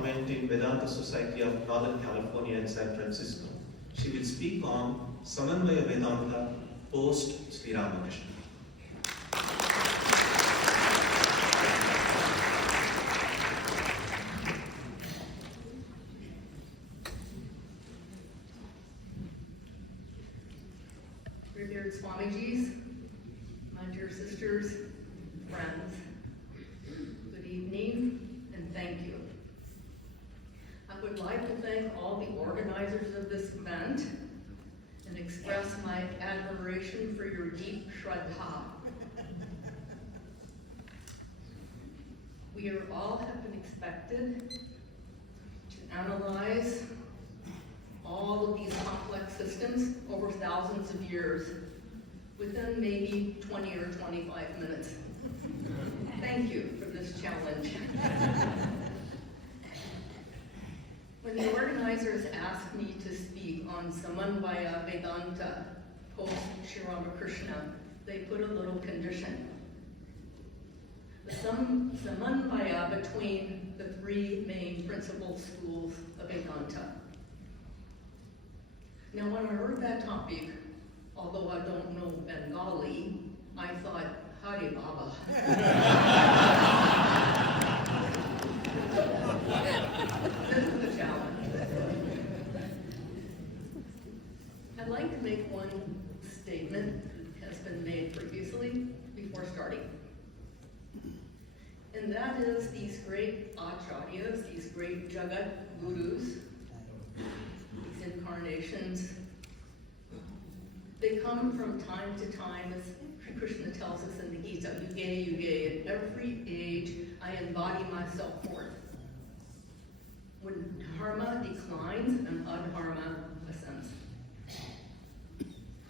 Convent in Vedanta Society of Northern California and San Francisco. She will speak on Samanvaya Vedanta post Sri Ramakrishna. Revered Swamijis, my dear sisters, friends, good evening and thank you. I would like to thank all the organizers of this event and express my admiration for your deep shraddha. We are all have been expected to analyze all of these complex systems over thousands of years within maybe 20 or 25 minutes. Thank you for this challenge. When the organizers asked me to speak on Samanvaya Vedanta post Sri Ramakrishna, they put a little condition. The Samanvaya between the three main principal schools of Vedanta. Now when I heard that topic, although I don't know Bengali, I thought, Hari Baba. This is the challenge. I'd like to make one statement that has been made previously before starting. And that is these great acharyas, these great Jagat gurus, these incarnations, they come from time to time, as Krishna tells us in the Gita, yuge, at every age I embody myself forth. When dharma declines and adharma ascends.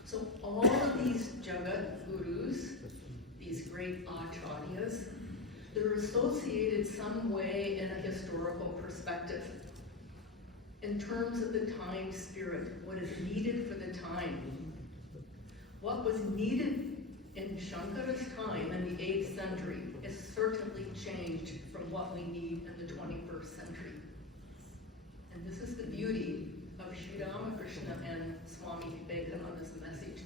So all of these Jagat gurus, these great acharyas, they're associated some way in a historical perspective. In terms of the time spirit, what is needed for the time. What was needed in Shankara's time in the 8th century is certainly changed from what we need in the 21st century. And this is the beauty of Sri Ramakrishna and Swami Vivekananda's message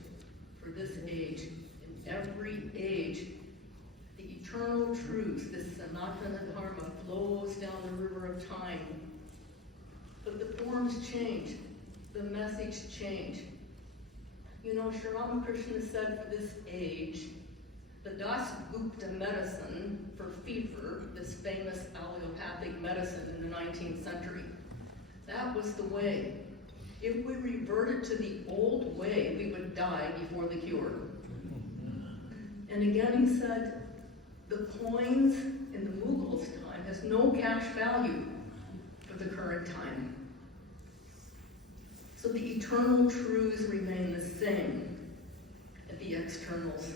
for this age. In every age, the eternal truth, this Sanatana Dharma, flows down the river of time. But the forms change, the message changed. You know, Sri Ramakrishna said for this age, the Dasgupta medicine for fever, this famous allopathic medicine in the 19th century, that was the way. If we reverted to the old way, we would die before the cure. And again he said, the coins in the Mughals' time has no cash value for the current time. So the eternal truths remain the same, and the externals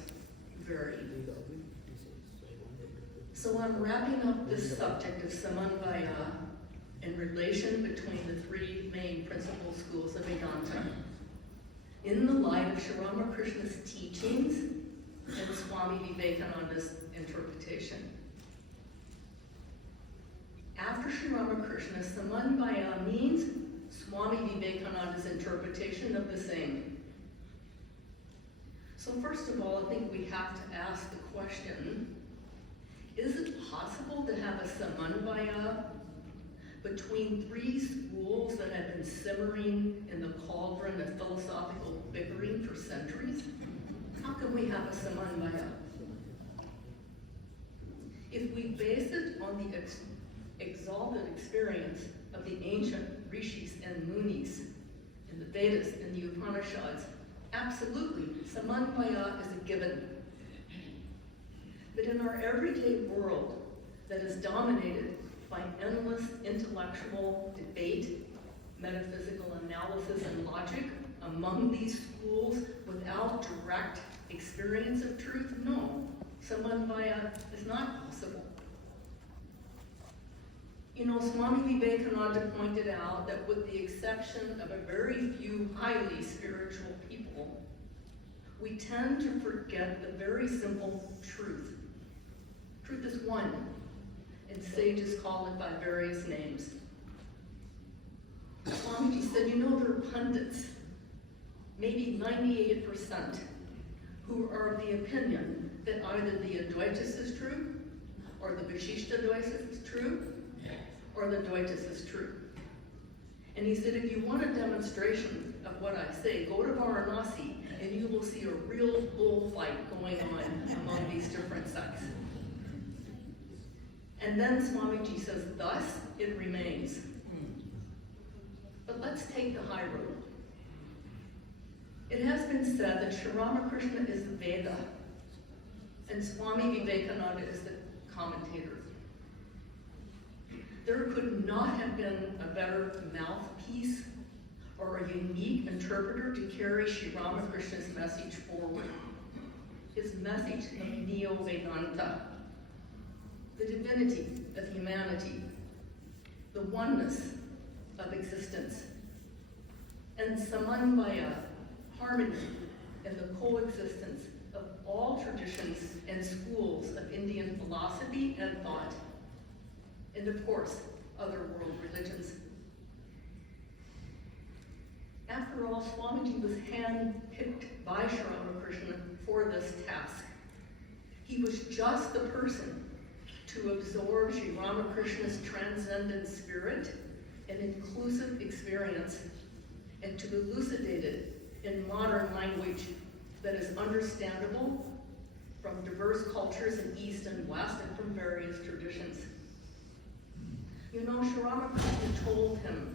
vary. So I'm wrapping up this subject of Samanvaya in relation between the three main principal schools of Vedanta in the light of Sri Ramakrishna's teachings and Swami Vivekananda's interpretation. After Sri Ramakrishna, Samanvaya means Swami Vivekananda's interpretation of the same. So first of all, I think we have to ask the question, is it possible to have a Samanvaya between three schools that have been simmering in the cauldron of philosophical bickering for centuries? How can we have a Samanvaya? If we base it on the exalted experience of the ancient rishis and munis in the Vedas and the Upanishads, absolutely, Samanvaya is a given. But in our everyday world that is dominated by endless intellectual debate, metaphysical analysis, and logic among these schools without direct experience of truth, no, Samanvaya is not possible. You know, Swami Vivekananda pointed out that with the exception of a very few highly spiritual people, we tend to forget the very simple truth. Truth is one. and sages call it by various names. Swamiji said, there are pundits, maybe 98%, who are of the opinion that either the Advaitas is true, or the Vishishta-Advaitas is true, or the Advaitas is true. And he said, if you want a demonstration of what I say, go to Varanasi, and you will see a real bullfight going on among these different sects. And then Swamiji says, thus it remains. But let's take the high road. It has been said that Sri Ramakrishna is the Veda, and Swami Vivekananda is the commentator. There could not have been a better mouthpiece or a unique interpreter to carry Sri Ramakrishna's message forward. His message of Neo-Vedanta, the divinity of humanity, the oneness of existence, and Samanvaya, harmony, and the coexistence of all traditions and schools of Indian philosophy and thought, and of course, other world religions. After all, Swamiji was hand-picked by Sri Ramakrishna for this task. He was just the person to absorb Sri Ramakrishna's transcendent spirit and inclusive experience, and to elucidate it in modern language that is understandable from diverse cultures in East and West and from various traditions. Sri Ramakrishna told him,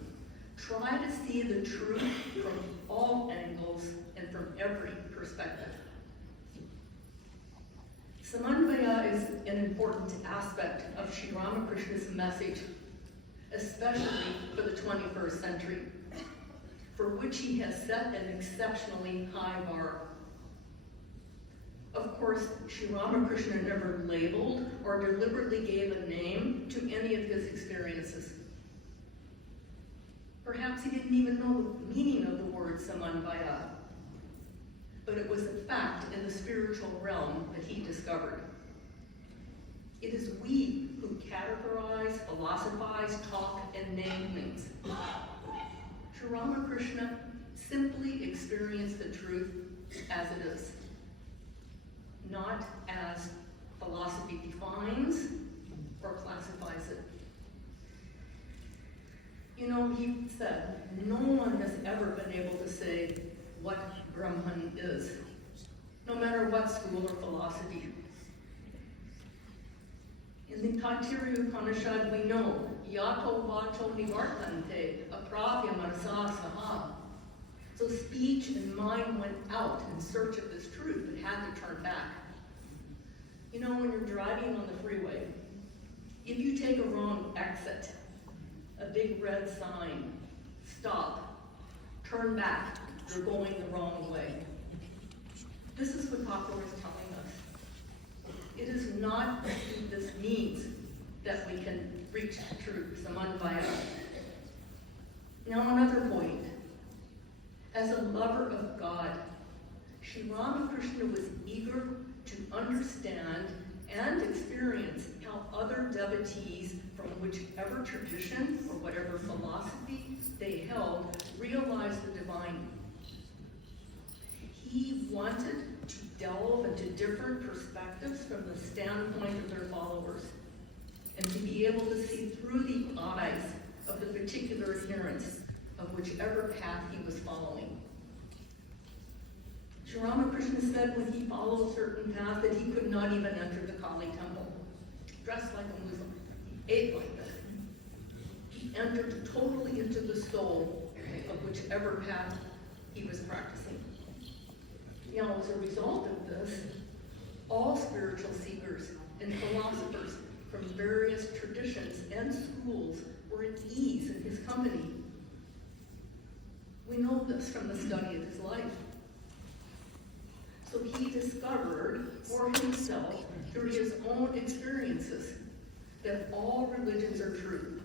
try to see the truth from all angles and from every perspective. Samanvaya is an important aspect of Sri Ramakrishna's message, especially for the 21st century, for which he has set an exceptionally high bar. Of course, Sri Ramakrishna never labeled or deliberately gave a name to any of his experiences. Perhaps he didn't even know the meaning of the word Samanvaya, but it was a fact in the spiritual realm that he discovered. It is we who categorize, philosophize, talk, and name things. Sri Ramakrishna simply experienced the truth as it is, not as philosophy defines or classifies it. He said, no one has ever been able to say what Brahman is, no matter what school or philosophy. In the Taittiriya Upanishad, we know, yato vato nivartante, apravya manasa saha. So speech and mind went out in search of this truth, but had to turn back. When you're driving on the freeway, if you take a wrong exit, a big red sign, stop, turn back, you're going the wrong way. This is what Thakur is telling us. It is not through this means that we can reach truth, Samanvaya. Now another point. As a lover of God, Sri Ramakrishna was eager to understand and experience how other devotees from whichever tradition or whatever philosophy they held realized the divine. He wanted to delve into different perspectives from the standpoint of their followers, and to be able to see through the eyes of the particular adherents of whichever path he was following. Sri Ramakrishna said when he followed a certain path that he could not even enter the Kali temple, dressed like a Muslim. He ate like that. He entered totally into the soul of whichever path he was practicing. Now, as a result of this, all spiritual seekers and philosophers from various traditions and schools were at ease in his company. We know this from the study of his life. So he discovered for himself, through his own experiences, that all religions are true.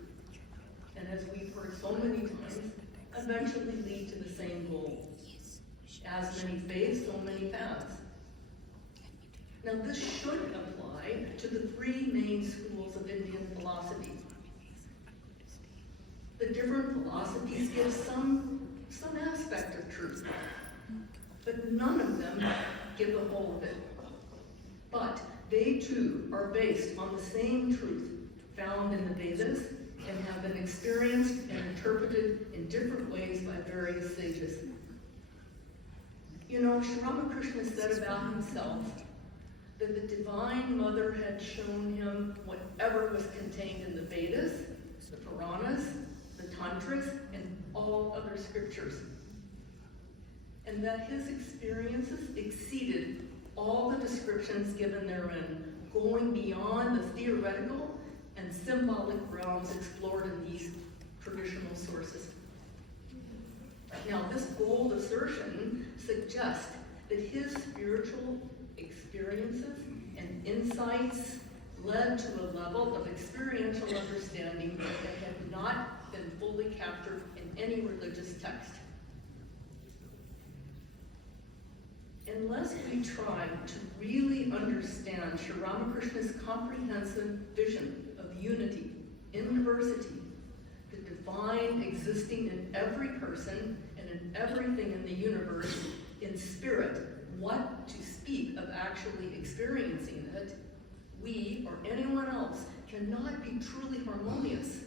And as we've heard so many times, eventually lead to the same goal. As many faiths, so many paths. Now this should apply to the three main schools schools of Indian philosophy. The different philosophies give some aspect of truth, but none of them give the whole of it. But they too are based on the same truth found in the Vedas and have been experienced and interpreted in different ways by various sages. You know, Sri Ramakrishna said about himself that the Divine Mother had shown him whatever was contained in the Vedas, the Puranas, the Tantras, and all other scriptures. And that his experiences exceeded all the descriptions given therein, going beyond the theoretical and symbolic realms explored in these traditional sources. Now, this bold assertion suggests that his spiritual experiences and insights led to a level of experiential understanding that had not been fully captured in any religious text. Unless we try to really understand Sri Ramakrishna's comprehensive vision of unity in diversity, the divine existing in every person and in everything in the universe, in spirit, what to speak of actually experiencing it, we or anyone else cannot be truly harmonious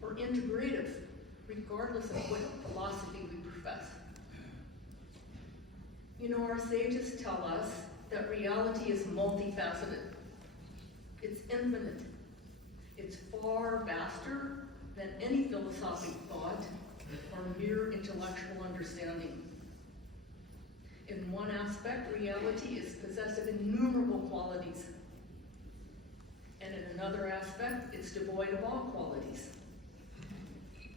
or integrative, regardless of what philosophy we profess. You know, our sages tell us that reality is multifaceted. It's infinite. It's far vaster than any philosophic thought or mere intellectual understanding. In one aspect, reality is possessed of innumerable qualities. And in another aspect, it's devoid of all qualities.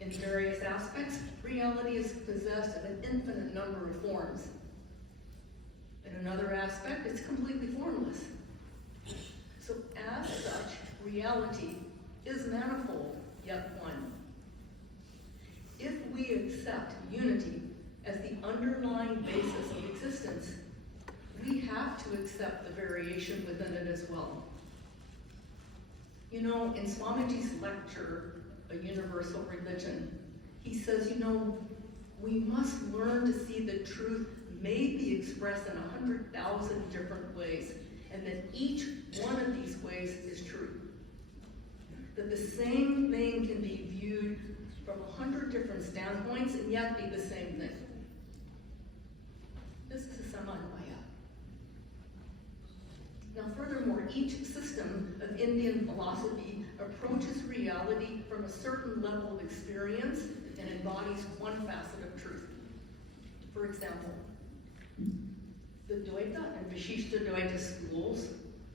In various aspects, reality is possessed of an infinite number of forms. In another aspect, it's completely formless. So as such, reality is manifold, yet one. If we accept unity as the underlying basis of existence, we have to accept the variation within it as well. You know, in Swamiji's lecture, A Universal Religion, he says, you know, we must learn to see the truth may be expressed in 100,000 different ways, and that each one of these ways is true. That the same thing can be viewed from 100 different standpoints and yet be the same thing. This is a Samanvaya. Now furthermore, each system of Indian philosophy approaches reality from a certain level of experience and embodies one facet of truth. For example, the Dvaita and Vishishta Dvaita schools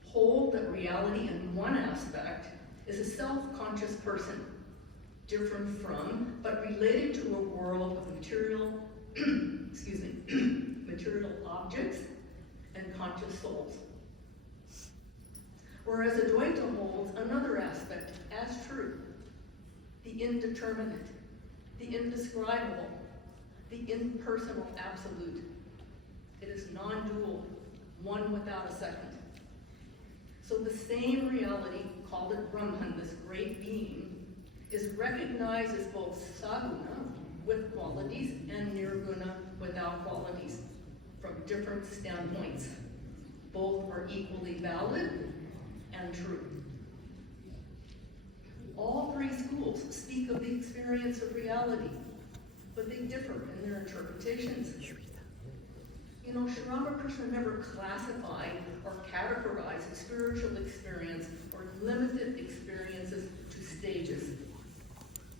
hold that reality in one aspect is a self-conscious person, different from, but related to a world of material, material objects and conscious souls. Whereas Advaita holds another aspect as true, the indeterminate, the indescribable, the impersonal absolute. It is non-dual, one without a second. So the same reality, called it Brahman, this great being, is recognized as both Saguna, with qualities, and Nirguna, without qualities, from different standpoints. Both are equally valid and true. All three schools speak of the experience of reality, but they differ in their interpretations. You know, Sri Ramakrishna never classified or categorized spiritual experience or limited experiences to stages,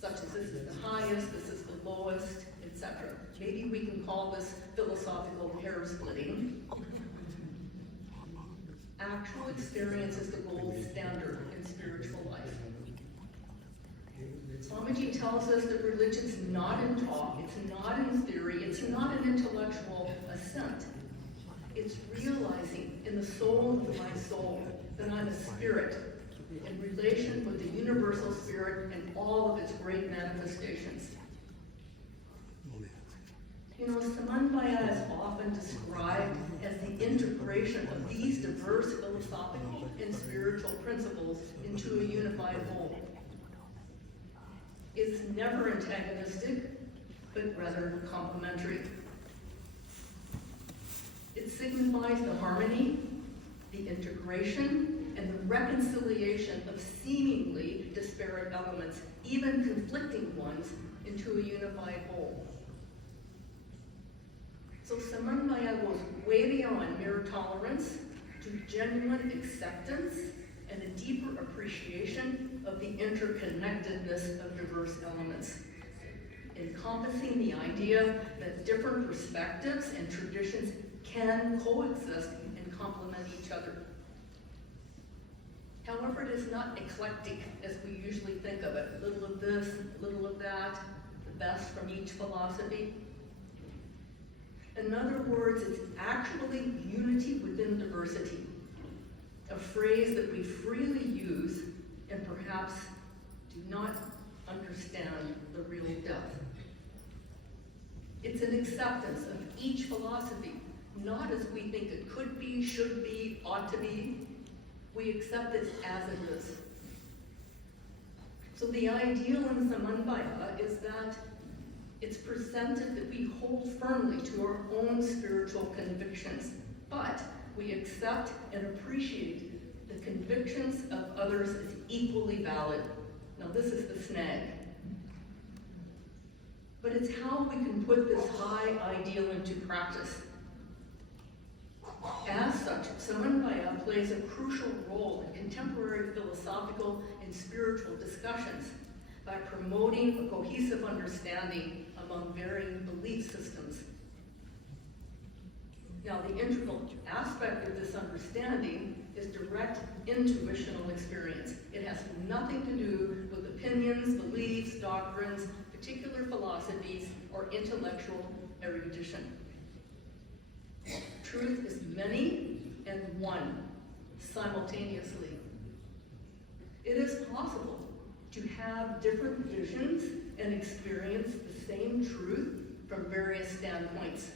such as this is the highest, this is the lowest, etc. Maybe we can call this philosophical hair splitting. Actual experience is the gold standard in spiritual life. Swamiji tells us that religion's not in talk, it's not in theory, it's not an intellectual assent. It's realizing in the soul of my soul that I'm a spirit in relation with the universal spirit and all of its great manifestations. You know, Samanvaya is often described as the integration of these diverse philosophical and spiritual principles into a unified whole. It's never antagonistic, but rather complementary. It signifies the harmony, the integration, and the reconciliation of seemingly disparate elements, even conflicting ones, into a unified whole. So Samanvaya goes way beyond mere tolerance to genuine acceptance and a deeper appreciation of the interconnectedness of diverse elements, encompassing the idea that different perspectives and traditions can coexist and complement each other. However, it is not eclectic as we usually think of it. A little of this, a little of that, the best from each philosophy. In other words, it's actually unity within diversity, a phrase that we freely use and perhaps do not understand the real depth. It's an acceptance of each philosophy, not as we think it could be, should be, ought to be. We accept it as it is. So the ideal in Samanvaya is that it's presented that we hold firmly to our own spiritual convictions, but we accept and appreciate the convictions of others as equally valid. Now this is the snag. But it's how we can put this high ideal into practice. As such, Samanvaya plays a crucial role in contemporary philosophical and spiritual discussions by promoting a cohesive understanding among varying belief systems. Now, the integral aspect of this understanding is direct intuitional experience. It has nothing to do with opinions, beliefs, doctrines, particular philosophies, or intellectual erudition. Truth is many and one simultaneously. It is possible to have different visions and experience the same truth from various standpoints.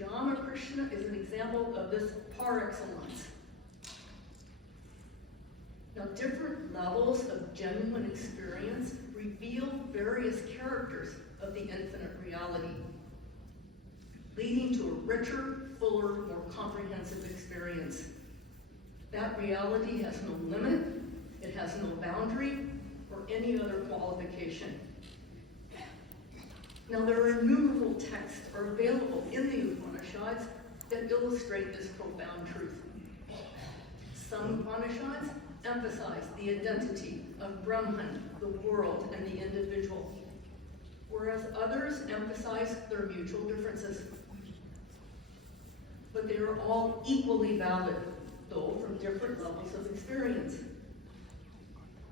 Ramakrishna is an example of this par excellence. Now, different levels of genuine experience reveal various characters of the infinite reality, leading to a richer, fuller, more comprehensive experience. That reality has no limit, it has no boundary, or any other qualification. Now, there are innumerable texts are available in the Upanishads that illustrate this profound truth. Some Upanishads emphasize the identity of Brahman, the world, and the individual, whereas others emphasize their mutual differences. But they are all equally valid, though from different levels of experience.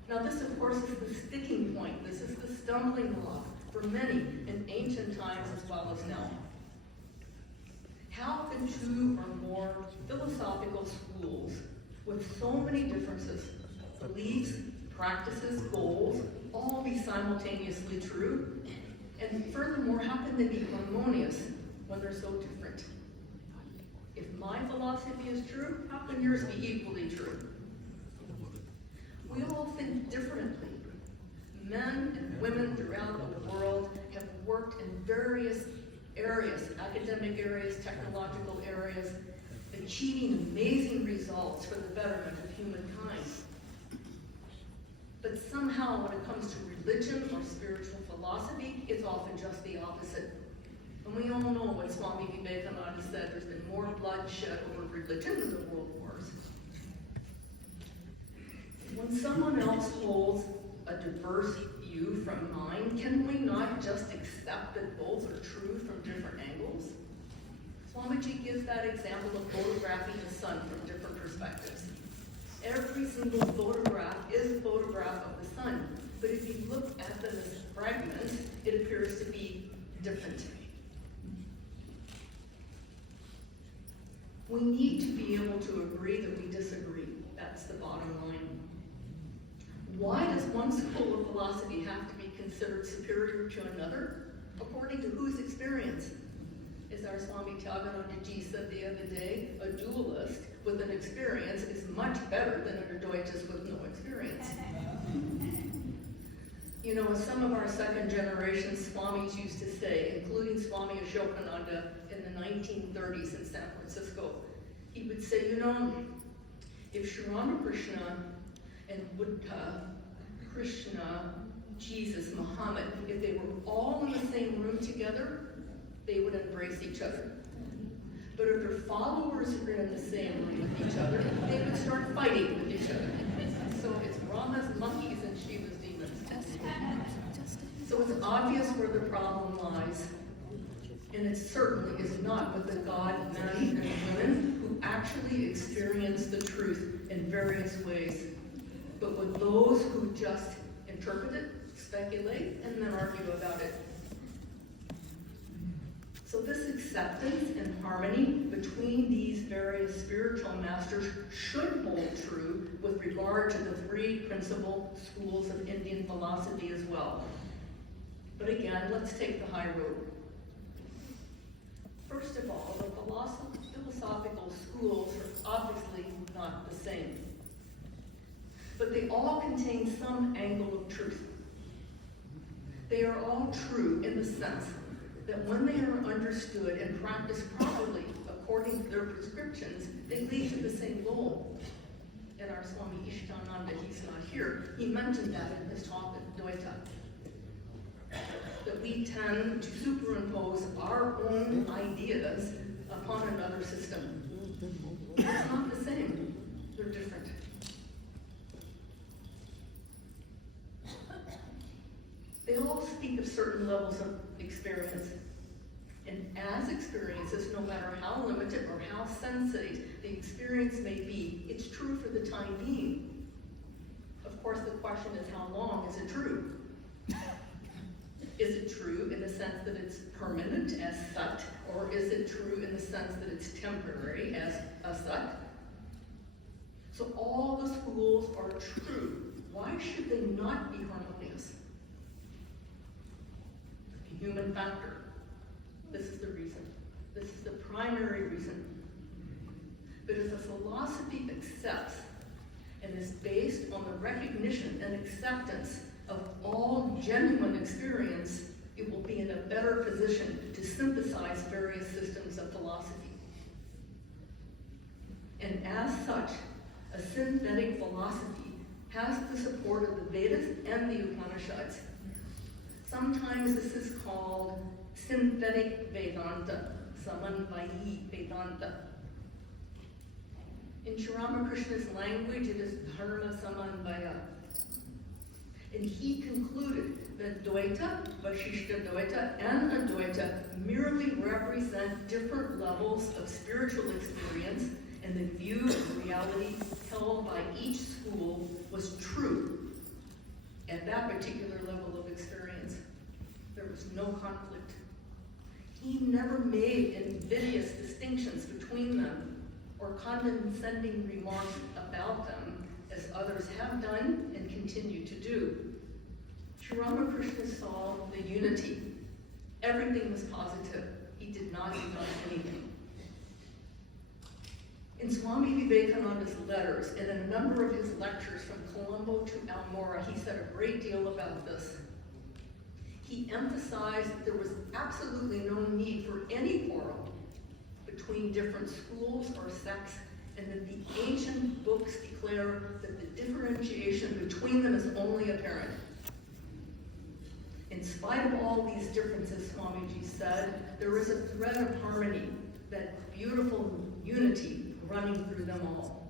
Now this, of course, is the sticking point. This is the stumbling block for many in ancient times as well as now. How can two or more philosophical schools with so many differences, beliefs, practices, goals, all be simultaneously true? And furthermore, how can they be harmonious when they're so different? If my philosophy is true, how can yours be equally true? We all think differently. Men and women throughout the world have worked in various areas, academic areas, technological areas, achieving amazing results for the betterment of humankind. But somehow when it comes to religion or spiritual philosophy, it's often just the opposite. And we all know what Swami Vivekananda said, there's been more bloodshed over religion than the world wars. When someone else holds a diverse view from mine, can we not just accept that both are true from different angles? Swamiji gives that example of photographing the sun from different perspectives. Every single photograph is a photograph of the sun, but if you look at them as fragments, it appears to be different. We need to be able to agree that we disagree. That's the bottom line. Why does one school of philosophy have to be considered superior to another? According to whose experience? As our Swami Tyaganandaji said the other day, a dualist with an experience is much better than a Advaitist with no experience. You know, as some of our second generation Swamis used to say, including Swami Ashokananda in the 1930s in San Francisco, he would say, you know, if Sri Ramakrishna and Buddha, Krishna, Jesus, Muhammad, if they were all in the same room together, they would embrace each other. But if their followers were in the same room with each other, they would start fighting with each other. So it's Rama's monkeys and Shiva's demons. So it's obvious where the problem lies. And it certainly is not with the God, men, and women who actually experience the truth in various ways, but with those who just interpret it, speculate, and then argue about it. So this acceptance and harmony between these various spiritual masters should hold true with regard to the three principal schools of Indian philosophy as well. But again, let's take the high road. First of all, the philosophical schools are obviously not the same. But they all contain some angle of truth. They are all true in the sense that when they are understood and practiced properly according to their prescriptions, they lead to the same goal. And our Swami Ishtananda, he's not here, he mentioned that in his talk at Dvaita. That we tend to superimpose our own ideas upon another system. It's not the same, they're different. They all speak of certain levels of experience. And as experiences, no matter how limited or how sensate the experience may be, it's true for the time being. Of course, the question is, how long is it true? Is it true in the sense that it's permanent as sat, or is it true in the sense that it's temporary as asat? So all the schools are true. Why should they not be harmonious? The human factor. This is the reason. This is the primary reason. But if the philosophy accepts and is based on the recognition and acceptance of all genuine experience, it will be in a better position to synthesize various systems of philosophy. And as such, a synthetic philosophy has the support of the Vedas and the Upanishads. Sometimes this is called synthetic Vedanta, Samanvaya Vedanta. In Sri Ramakrishna's language, it is Dharma-Samanvaya. And he concluded that Dvaita, Vasishta Dvaita, and Advaita merely represent different levels of spiritual experience, and the view of reality held by each school was true at that particular level of experience. There was no conflict. He never made invidious distinctions between them or condescending remarks about them, as others have done and continue to do. Sri Ramakrishna saw the unity. Everything was positive. He did not deny anything. In Swami Vivekananda's letters and in a number of his lectures from Colombo to Almora, he said a great deal about this. He emphasized that there was absolutely no need for any quarrel between different schools or sects, and that the ancient books declare that the differentiation between them is only apparent. In spite of all these differences, Swamiji said, there is a thread of harmony, that beautiful unity running through them all.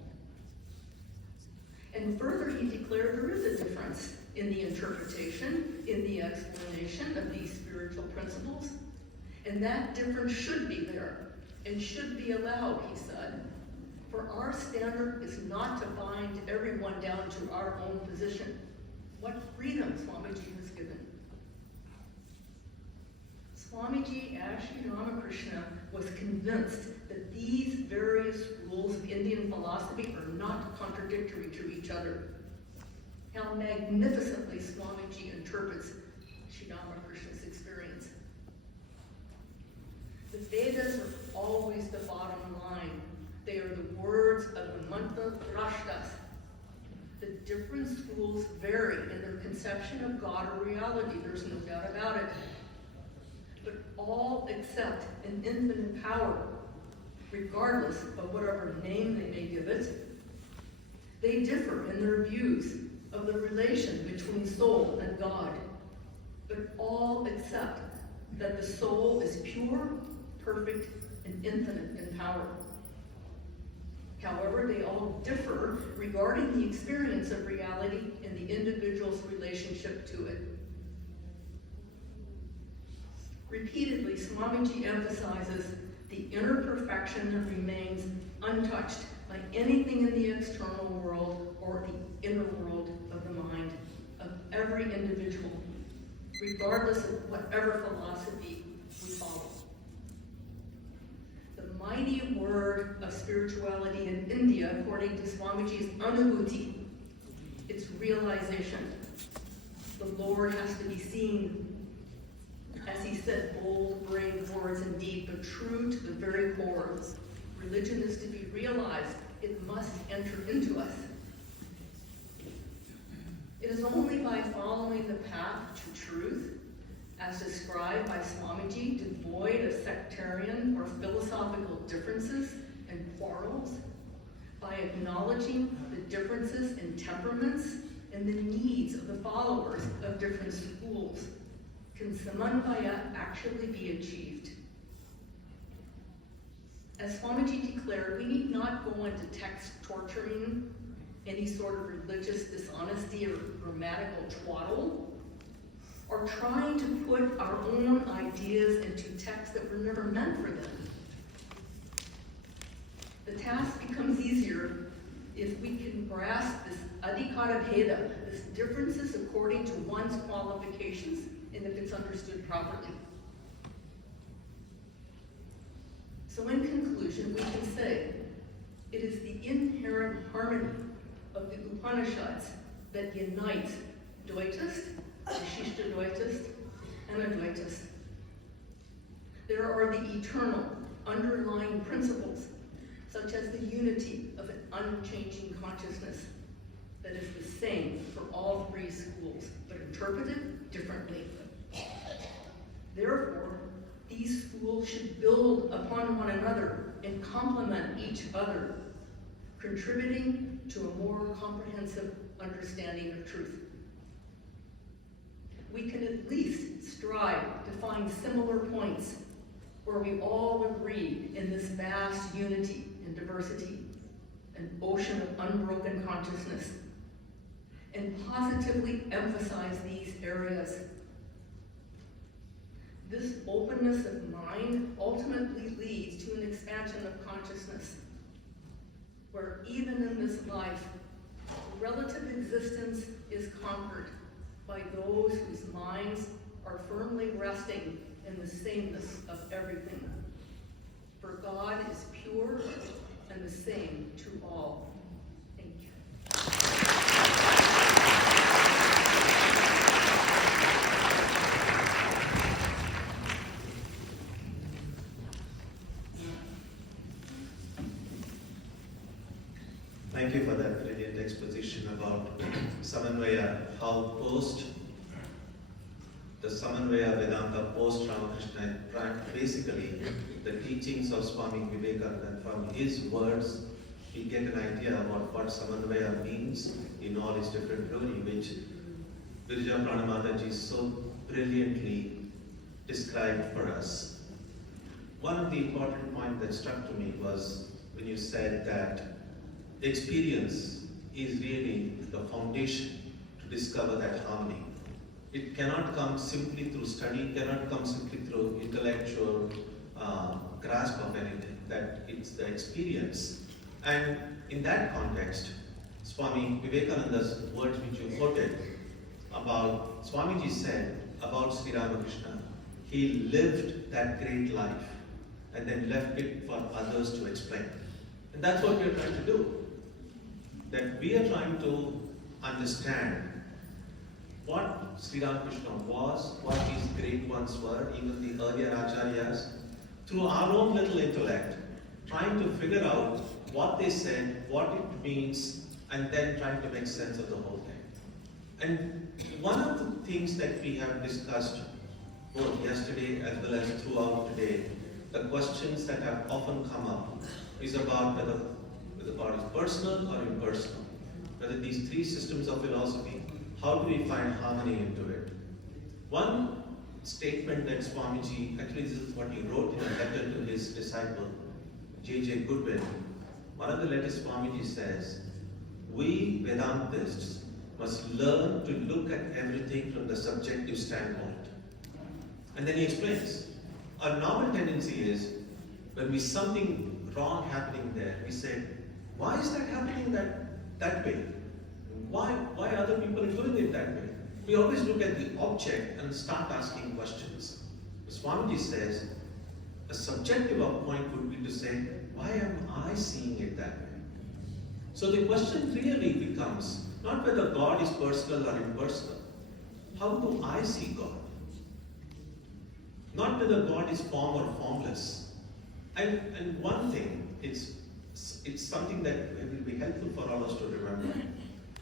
And further, he declared there is a difference in the interpretation, in the explanation of these spiritual principles, and that difference should be there and should be allowed, he said. For our standard is not to bind everyone down to our own position. What freedom Swamiji has given. Swamiji, as Sri Ramakrishna, was convinced that these various schools of Indian philosophy are not contradictory to each other. How magnificently Swamiji interprets Sri Ramakrishna's experience. The Vedas perception of God or reality, there's no doubt about it. But all accept an infinite power, regardless of whatever name they may give it. They differ in their views of the relation between soul and God, but all accept that the soul is pure, perfect, and infinite in power. However, they all differ regarding the experience of reality and the individual's relationship to it. Repeatedly, Swamiji emphasizes the inner perfection that remains untouched by anything in the external world or the inner world of the mind of every individual, regardless of whatever philosophy we follow. The mighty word of spirituality in India, according to Swamiji's Anubhuti, its realization. The Lord has to be seen, as he said, bold, brave words indeed, but true to the very core. Religion is to be realized. It must enter into us. It is only by following the path to truth, as described by Swamiji, devoid of sectarian or philosophical differences and quarrels, by acknowledging the differences in temperaments and the needs of the followers of different schools, can Samanvaya actually be achieved. As Swamiji declared, we need not go into text torturing any sort of religious dishonesty or grammatical twaddle, or trying to put our own ideas into texts that were never meant for them. The task becomes easier if we can grasp this adhikara bheda, this differences according to one's qualifications, and if it's understood properly. So in conclusion, we can say it is the inherent harmony of the Upanishads that unites Dvaitist, Vishishta Dvaitist, and Advaitist. There are the eternal underlying principles, such as the unity of an unchanging consciousness that is the same for all three schools, but interpreted differently. Therefore, these schools should build upon one another and complement each other, contributing to a more comprehensive understanding of truth. We can at least strive to find similar points where we all agree in this vast unity and diversity, an ocean of unbroken consciousness, and positively emphasize these areas. This openness of mind ultimately leads to an expansion of consciousness, where even in this life, relative existence is conquered by those whose minds are firmly resting in the sameness of everything. For God is pure and the same to all. Thank you. Thank you for that brilliant exposition about Samanvaya, how post the Samanvaya Vedanta, post Ramakrishna, basically the teachings of Swami Vivekananda, from his words, we get an idea about what Samanvaya means in all its different glory, which Virajaprana Mataji so brilliantly described for us. One of the important points that struck to me was when you said that experience is really the foundation to discover that harmony. It cannot come simply through study, cannot come simply through intellectual grasp of anything, that it's the experience. And in that context, Swami Vivekananda's words which you quoted about, Swamiji said about Sri Ramakrishna, he lived that great life and then left it for others to explain. And that's what we are trying to do. That we are trying to understand what Sri Ramakrishna was, what these great ones were, even the earlier acharyas, through our own little intellect, trying to figure out what they said, what it means, and then trying to make sense of the whole thing. And one of the things that we have discussed both yesterday as well as throughout today, the questions that have often come up is about whether God is personal or impersonal. Whether these three systems of philosophy, how do we find harmony into it? One statement that Swamiji, actually this is what he wrote in a letter to his disciple, J.J. Goodwin. One of the letters Swamiji says, we Vedantists must learn to look at everything from the subjective standpoint. And then he explains, our normal tendency is, when we see something wrong happening there, we say, why is that happening that way? Why other people are doing it that way? We always look at the object and start asking questions. Swamiji says, a subjective point would be to say, why am I seeing it that way? So the question really becomes, not whether God is personal or impersonal. How do I see God? Not whether God is form or formless. And one thing, it's something that will be helpful for all us to remember.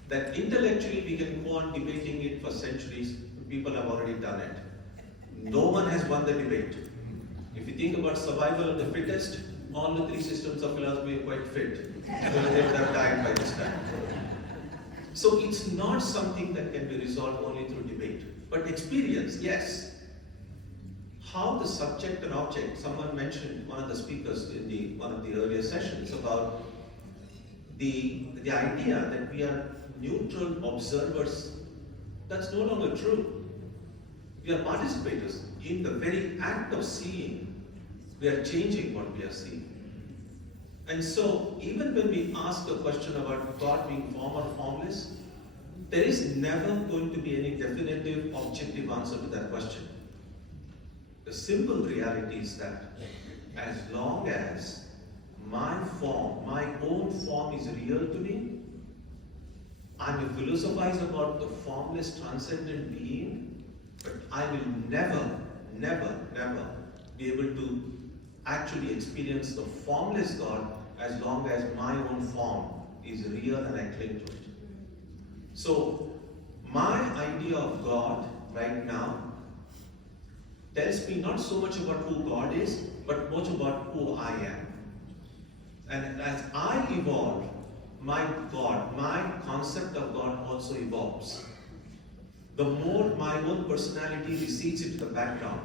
That intellectually we can go on debating it for centuries. People have already done it. No one has won the debate. If you think about survival of the fittest, all the three systems of philosophy are quite fit. So they would have died by this time. So it's not something that can be resolved only through debate. But experience, yes. How the subject and object, someone mentioned, one of the speakers in one of the earlier sessions, about the idea that we are neutral observers. That's no longer true. We are participators. In the very act of seeing, we are changing what we are seeing. And so, even when we ask a question about God being form or formless, there is never going to be any definitive, objective answer to that question. The simple reality is that as long as my form, my own form is real to me, I may philosophize about the formless transcendent being, but I will never be able to actually experience the formless God as long as my own form is real and I cling to it. So, my idea of God right now tells me not so much about who God is, but much about who I am. And as I evolve, my God, my concept of God also evolves. The more my own personality recedes into the background,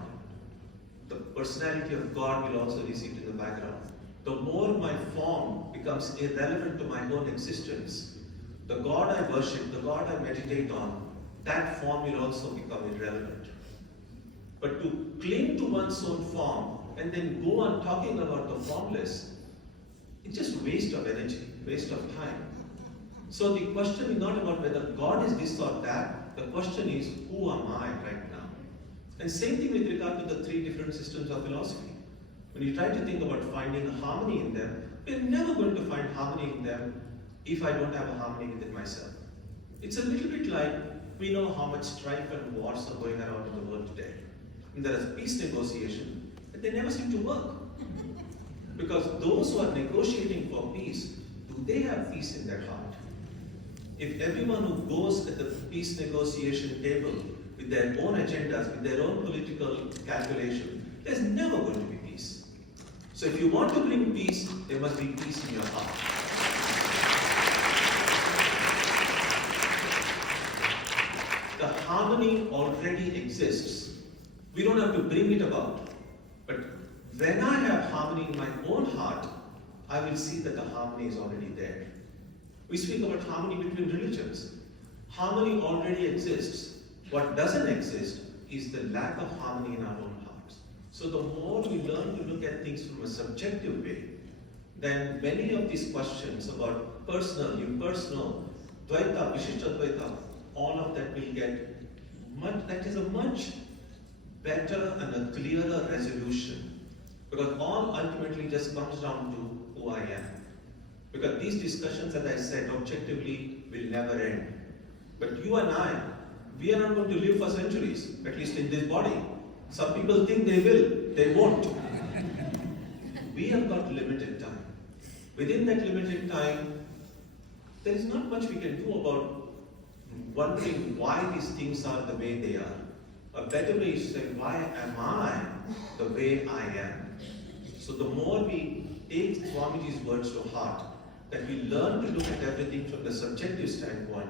the personality of God will also recede in the background. The more my form becomes irrelevant to my own existence, the God I worship, the God I meditate on, that form will also become irrelevant. But to cling to one's own form and then go on talking about the formless, it's just waste of energy, waste of time. So the question is not about whether God is this or that. The question is, who am I right now? And same thing with regard to the three different systems of philosophy. When you try to think about finding harmony in them, we're never going to find harmony in them if I don't have a harmony within myself. It's a little bit like we know how much strife and wars are going around in the world today. And there is peace negotiation, but they never seem to work. Because those who are negotiating for peace, do they have peace in their heart? If everyone who goes at the peace negotiation table with their own agendas, with their own political calculation, there's never going to be peace. So if you want to bring peace, there must be peace in your heart. The harmony already exists. We don't have to bring it about. But when I have harmony in my own heart, I will see that the harmony is already there. We speak about harmony between religions. Harmony already exists. What doesn't exist is the lack of harmony in our own hearts. So the more we learn to look at things from a subjective way, then many of these questions about personal, impersonal, Dvaita, Vishishta Dvaita, all of that will get that is a much better and a clearer resolution. Because all ultimately just comes down to who I am. Because these discussions, as I said, objectively will never end. But you and I, we are not going to live for centuries, at least in this body. Some people think they will, they won't. We have got limited time. Within that limited time, there is not much we can do about wondering why these things are the way they are. A better way is to say, why am I the way I am? So the more we take Swamiji's words to heart, that we learn to look at everything from the subjective standpoint,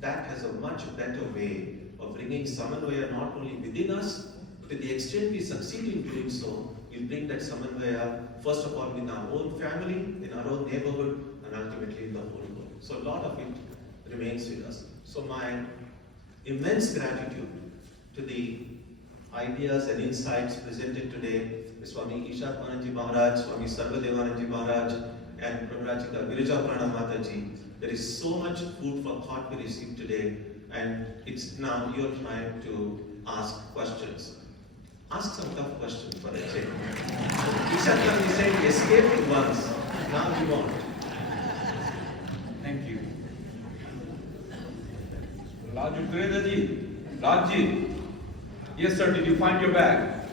that has a much better way of bringing Samanvaya not only within us, but to the extent we succeed in doing so, we'll bring that Samanvaya first of all in our own family, in our own neighborhood, and ultimately in the whole world. So a lot of it remains with us. So my immense gratitude to the ideas and insights presented today by Swami Ishatmananji Maharaj, Swami Sarvadevananji Maharaj, and Pravrajika Virajaprana Mataji. There is so much food for thought we received today, and it's now your time to ask questions. Ask some tough questions for a change. Ishatmananji said, we escaped once, now we won't. Thank you. Raju Kureda ji, Rajji. Yes sir, did you find your bag?